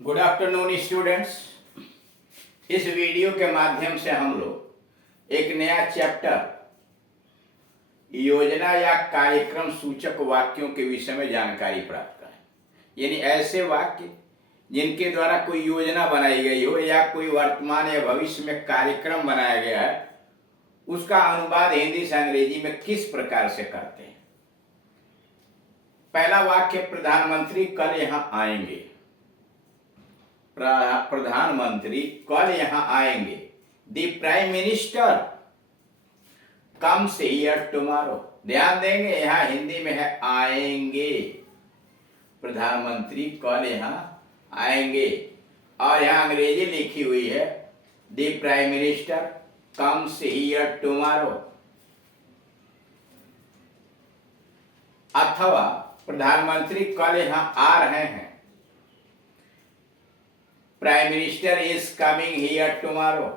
Good afternoon students. इस video के माध्यम से हम लोग एक नया चैप्टर योजना या कार्यक्रम सूचक वाक्यों के विषय में जानकारी प्राप्त करें। यानी ऐसे वाक्य जिनके द्वारा कोई योजना बनाई गई हो या कोई वर्तमान या भविष्य में कार्यक्रम बनाया गया है, उसका अनुवाद हिंदी से अंग्रेजी में किस प्रकार से करते हैं। पहला वाक्य, प्रधानमंत्री कल यहाँ आएंगे। प्रधानमंत्री कल यहाँ आएंगे। The prime minister comes here tomorrow. ध्यान देंगे, यहाँ हिंदी में है आएंगे। प्रधानमंत्री कल यहाँ आएंगे और यहाँ अंग्रेजी लिखी हुई है the prime minister comes here tomorrow. अथवा प्रधानमंत्री कल यहाँ आ रहे हैं। Prime Minister is coming here tomorrow.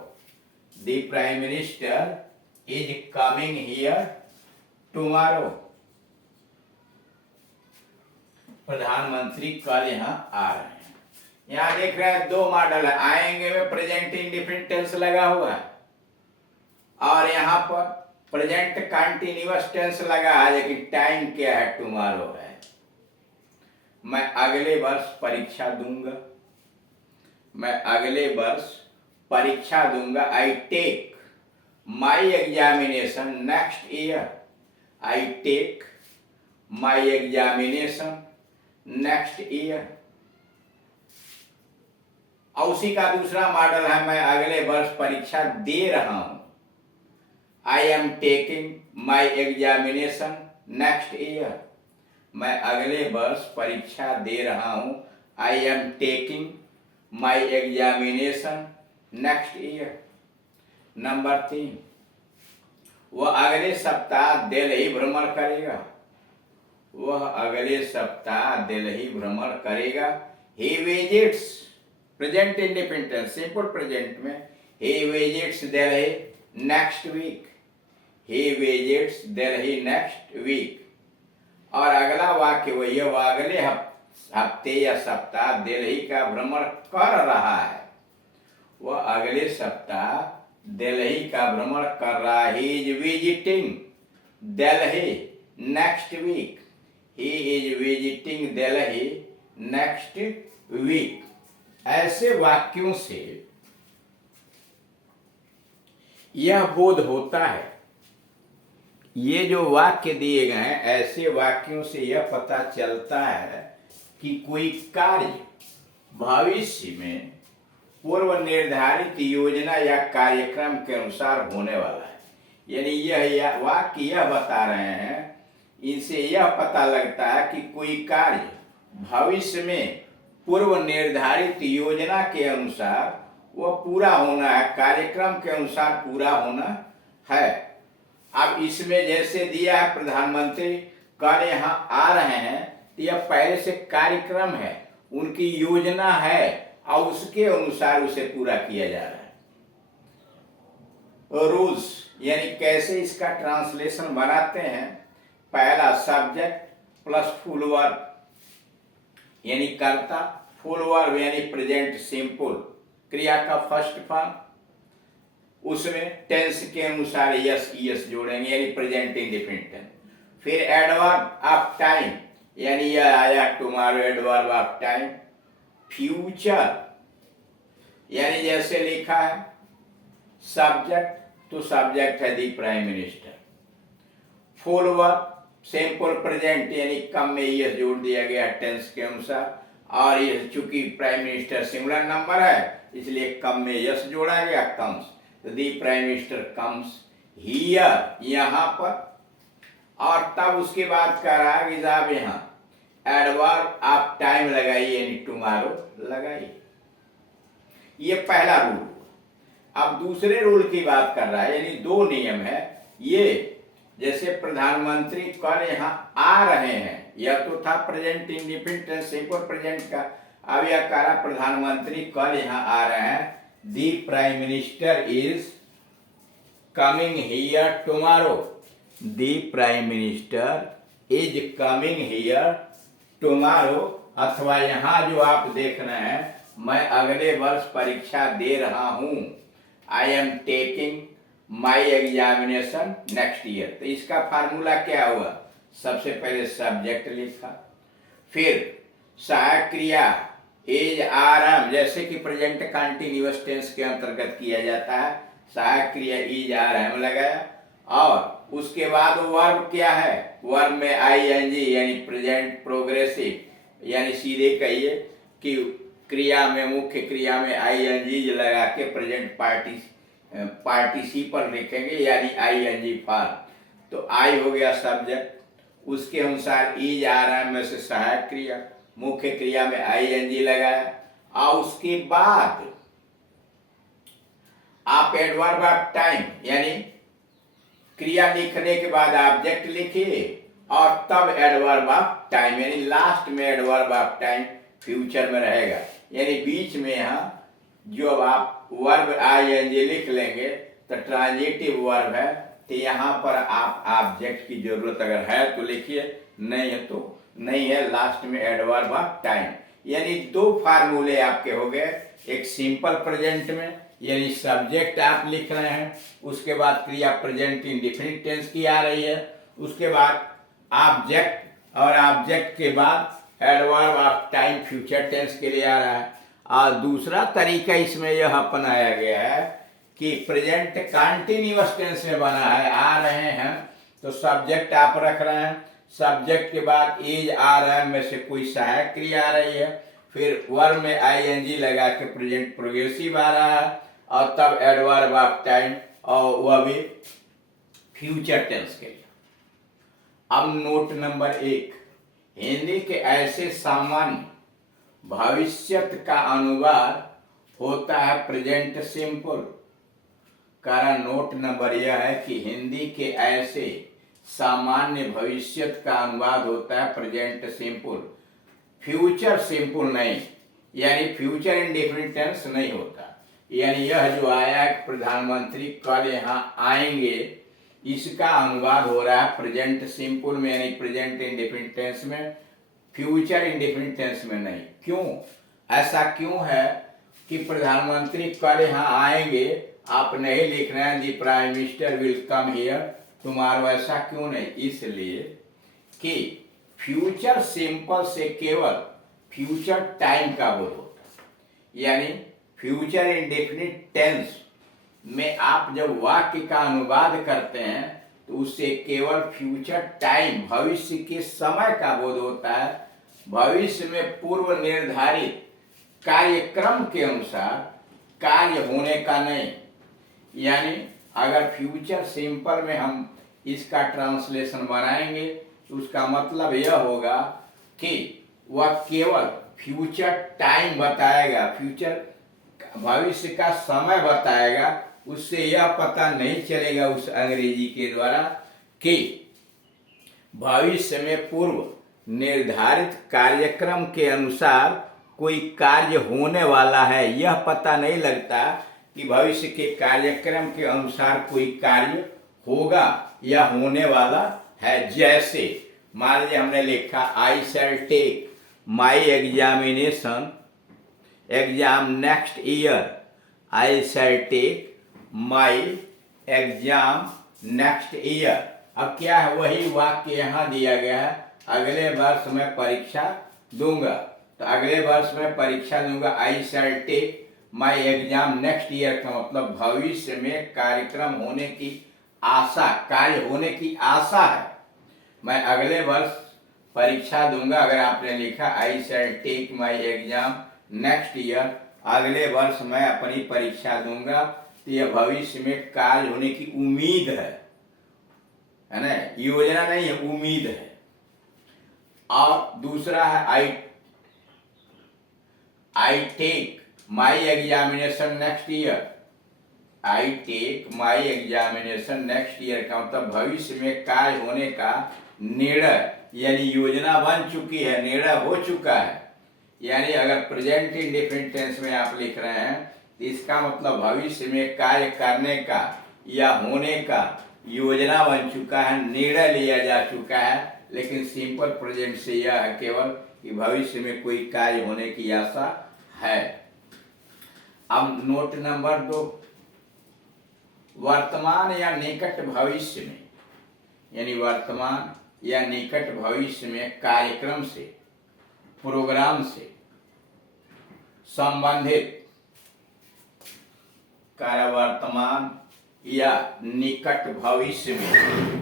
The Prime Minister is coming here tomorrow. प्रधानमंत्री कल यहाँ आ रहे हैं। यहाँ देख रहे हैं दो मॉडल है। आएंगे में प्रेजेंट इंडिफिनिट टेंस लगा हुआ है और यहाँ पर प्रेजेंट कंटिन्यूअस टेंस लगा है, लेकिन टाइम क्या है? टुमारो है। मैं अगले वर्ष परीक्षा दूंगा। मैं अगले वर्ष परीक्षा दूंगा। I take my examination next year. I take my examination next year. और उसी का दूसरा मॉडल है, मैं अगले वर्ष परीक्षा दे रहा हूं। I am taking my examination next year. मैं अगले वर्ष परीक्षा दे रहा हूं। I am taking my examination next year. Number 3, वह अगले सप्ताह दिल्ली भ्रमण करेगा। वह अगले सप्ताह दिल्ली भ्रमण करेगा। He visits, present indefinite simple present में, he visits Delhi next week. He visits Delhi next week. और अगला वाक्य वही है, वह अगले हफ्ते या सप्ताह दिल्ली का भ्रमण कर रहा है। वह अगले सप्ताह दिल्ली का भ्रमण कर रहा है। He is visiting Delhi next week. He is visiting Delhi next week. ऐसे वाक्यों से यह बोध होता है, ये जो वाक्य दिए गए हैं, ऐसे वाक्यों से यह पता चलता है कि कोई कार्य भविष्य में पूर्व निर्धारित योजना या कार्यक्रम के अनुसार होने वाला है। यानी यह वाक्य यह बता रहे हैं, इनसे यह पता लगता है कि कोई कार्य भविष्य में पूर्व निर्धारित योजना के अनुसार वह पूरा होना है, कार्यक्रम के अनुसार पूरा होना है। अब इसमें जैसे दिया है प्रधानमंत्री कल यहाँ आ रहे हैं, यह पहले से कार्यक्रम है, उनकी योजना है और उसके अनुसार उसे पूरा किया जा रहा है। रूल्स यानी कैसे इसका ट्रांसलेशन बनाते हैं। पहला, सब्जेक्ट प्लस फुल वर्ब यानी कर्ता, फुल वर्ब यानी प्रेजेंट सिंपल क्रिया का फर्स्ट फॉर्म, उसमें टेंस के अनुसार यस यस जोड़ेंगे यानी प्रेजेंट इंडिफिनिट टेंस। फिर एडवर्ब ऑफ टाइम यानी यह आया tomorrow, adverb of time. Future यानी जैसे लिखा है सब्जेक्ट, तो सब्जेक्ट है दी prime minister. Full verb simple present यानी कम में यस जोड़ दिया गया टेंस के अनुसार, और ये चूंकि प्राइम मिनिस्टर सिंगुलर नंबर है इसलिए कम में यस जोड़ा गया, कम्स। तो दी प्राइम मिनिस्टर कम्स हियर, यहाँ पर। और तब उसके बाद कह रहा है कि साहब यहाँ एडवर्ब ऑफ टाइम लगाइए यानी टुमारो लगाइए। ये पहला रूल। अब दूसरे रूल की बात कर रहा है, यानी दो नियम है ये। जैसे प्रधानमंत्री कल यहाँ आ रहे हैं, यह तो था प्रेजेंट इंडिफिनिट सिंपल प्रेजेंट का। अब यह कह रहा प्रधानमंत्री कल यहाँ आ रहे हैं। दी prime minister is coming here tomorrow. The prime minister is coming here tomorrow. अथवा यहाँ जो आप देख रहे हैं मैं अगले वर्ष परीक्षा दे रहा हूँ। I am taking my examination next year. तो इसका फार्मूला क्या हुआ, सबसे पहले सब्जेक्ट लिखा, फिर सहायक क्रिया इज आर एम, जैसे कि प्रेजेंट कंटिन्यूअस टेंस के अंतर्गत किया जाता है, सहायक क्रिया इज आर एम लगाया, और उसके बाद वर्ब क्या है, वर्ब में आई एन जी यानी प्रेजेंट प्रोग्रेसिव, यानी सीधे कहिए कि क्रिया में, मुख्य क्रिया में आई एन जी लगा के प्रेजेंट पार्टिसिपल लिखेंगे, यानी आई एन जी फॉर्म। तो आई हो गया सब्जेक्ट, उसके अनुसार इज आ रहा है में से सहायक क्रिया, मुख्य क्रिया में आई एन जी लगाया, और उसके बाद आप एडवर्ब ऑफ टाइम यानी क्रिया लिखने के बाद ऑब्जेक्ट लिखिए, और तब एडवर्ब ऑफ टाइम यानी लास्ट में एडवर्ब ऑफ टाइम फ्यूचर में रहेगा, यानी बीच में यहाँ जो आप वर्ब आई एन जी लिख लेंगे तो ट्रांजिटिव वर्ब है, तो यहाँ पर आप ऑब्जेक्ट की जरूरत अगर है तो लिखिए, नहीं है तो नहीं है, लास्ट में एडवर्ब ऑफ टाइम। यानी दो फार्मूले आपके हो गए, एक सिंपल प्रेजेंट में यानी सब्जेक्ट आप लिख रहे हैं, उसके बाद क्रिया प्रेजेंट इंडेफिनिट टेंस की आ रही है, उसके बाद ऑब्जेक्ट, और ऑब्जेक्ट के बाद adverb of time future tense के लिए आ रहा है। और दूसरा तरीका इसमें यह अपनाया गया है कि प्रेजेंट कंटिन्यूअस टेंस में बना है, आ रहे हैं तो सब्जेक्ट आप रख रहे हैं, सब्जेक्ट के बाद इज आ रहा है में से कोई सहायक क्रिया आ रही है, फिर वर्ब में आई एन जी लगा के प्रेजेंट प्रोग्रेसिव आ रहा है, और तब एडवर्ब ऑफ टाइम, और वह भी फ्यूचर टेंस के लिए। अब नोट नंबर 1, हिंदी के ऐसे सामान्य भविष्यत का अनुवाद होता है प्रेजेंट सिंपल। कारण नोट नंबर यह है कि हिंदी के ऐसे सामान्य भविष्यत का अनुवाद होता है प्रेजेंट सिंपल, फ्यूचर सिंपल नहीं, यानी फ्यूचर इंडेफिनिट टेंस नहीं होता। यानी यह जो आया प्रधानमंत्री कल यहाँ आएंगे, इसका अनुवाद हो रहा है प्रेजेंट सिंपल में, यानी प्रेजेंट इंडेफिनिट टेंस में, फ्यूचर इंडेफिनिट टेंस में नहीं। क्यों, ऐसा क्यों है कि प्रधानमंत्री कल यहाँ आएंगे, आप नहीं लिख रहे हैं दी prime minister will come here tomorrow, ऐसा क्यों नहीं, इसलिए कि फ्यूचर सिंपल से केवल फ्यूचर टाइम का बोध होता है, यानी फ्यूचर इंडेफिनिट टेंस में आप जब वाक्य का अनुवाद करते हैं तो उससे केवल फ्यूचर टाइम, भविष्य के समय का बोध होता है, भविष्य में पूर्व निर्धारित कार्यक्रम के अनुसार कार्य होने का नहीं। यानी अगर फ्यूचर सिंपल में हम इसका ट्रांसलेशन बनाएंगे तो उसका मतलब यह होगा कि वह केवल फ्यूचर टाइम बताएगा, फ्यूचर भविष्य का समय बताएगा, उससे यह पता नहीं चलेगा उस अंग्रेजी के द्वारा कि भविष्य में पूर्व निर्धारित कार्यक्रम के अनुसार कोई कार्य होने वाला है, यह पता नहीं लगता कि भविष्य के कार्यक्रम के अनुसार कोई कार्य होगा या होने वाला है। जैसे मान लीजिए हमने लिखा I shall take my examination exam next year, I shall take my exam next year. अब क्या है, वही वाक्य यहाँ दिया गया है, अगले वर्ष में परीक्षा दूंगा, तो अगले वर्ष में परीक्षा दूंगा, I shall take my exam next year का मतलब भविष्य में कार्यक्रम होने की आशा, कार्य होने की आशा है, मैं अगले वर्ष परीक्षा दूंगा। अगर आपने लिखा I shall take my exam next year, अगले वर्ष मैं अपनी परीक्षा दूंगा, तो यह भविष्य में कार्य होने की उम्मीद है ना, योजना नहीं है, उम्मीद है। और दूसरा है I take my examination next year, I take my examination next year का मतलब भविष्य में कार्य होने का निर्णय, यानी योजना बन चुकी है, निर्णय हो चुका है। यानी अगर प्रेजेंट इंडेफिनिट टेंस में आप लिख रहे हैं तो इसका मतलब भविष्य में कार्य करने का या होने का योजना बन चुका है, निर्णय लिया जा चुका है। लेकिन सिंपल प्रेजेंट से यह है केवल कि भविष्य में कोई कार्य होने की आशा है। अब नोट नंबर 2, वर्तमान या निकट भविष्य में, यानी वर्तमान या निकट भविष्य में कार्यक्रम से, प्रोग्राम से संबंधित, वर्तमान या निकट भविष्य में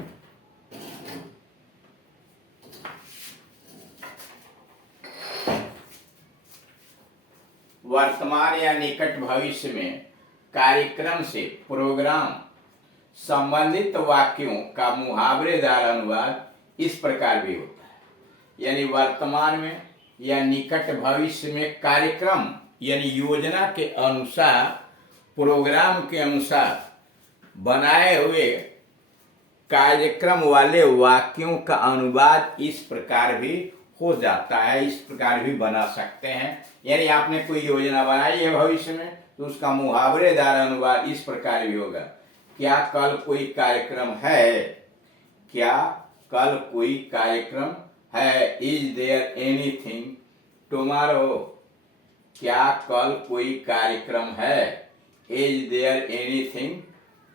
वर्तमान या निकट भविष्य में कार्यक्रम से प्रोग्राम संबंधित वाक्यों का मुहावरेदार अनुवाद इस प्रकार भी होता है। यानी वर्तमान में या निकट भविष्य में कार्यक्रम यानी योजना के अनुसार, प्रोग्राम के अनुसार बनाए हुए कार्यक्रम वाले वाक्यों का अनुवाद इस प्रकार भी हो जाता है, इस प्रकार भी बना सकते हैं। यानी आपने कोई योजना बनाई है भविष्य में, तो उसका मुहावरेदार अनुवाद इस प्रकार भी होगा, क्या कल कोई कार्यक्रम है, क्या कल कोई कार्यक्रम है, इज देयर एनीथिंग टुमारो, क्या कल कोई कार्यक्रम है, इज देयर एनीथिंग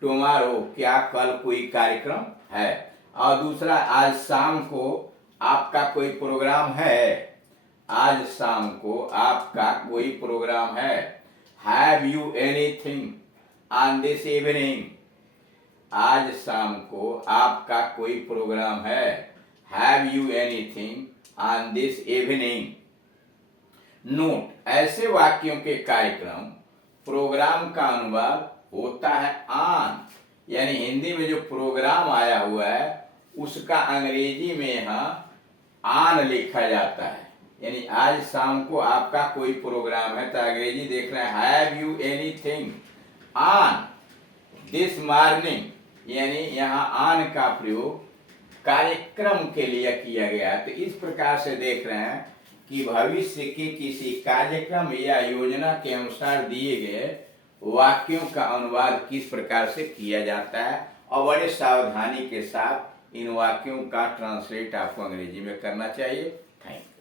टुमारो, क्या कल कोई कार्यक्रम है। और दूसरा, आज शाम को आपका कोई प्रोग्राम है, आज शाम को आपका कोई प्रोग्राम है। Have you anything on this evening, आज शाम को आपका कोई प्रोग्राम है। Have you anything on this evening. Note, ऐसे वाक्यों के कार्यक्रम, प्रोग्राम का अनुवाद होता है ऑन, यानी हिंदी में जो प्रोग्राम आया हुआ है उसका अंग्रेजी में यहाँ ऑन लिखा जाता है। यानी आज शाम को आपका कोई प्रोग्राम है, तो अंग्रेजी देख रहे हैं, have you anything on this morning, यानी यहाँ ऑन का प्रयोग कार्यक्रम के लिए किया गया है। तो इस प्रकार से देख रहे हैं कि भविष्य के किसी कार्यक्रम या योजना के अनुसार दिए गए वाक्यों का अनुवाद किस प्रकार से किया जाता है, और बड़े सावधानी के साथ इन वाक्यों का ट्रांसलेट आपको अंग्रेजी में करना चाहिए। Thank you.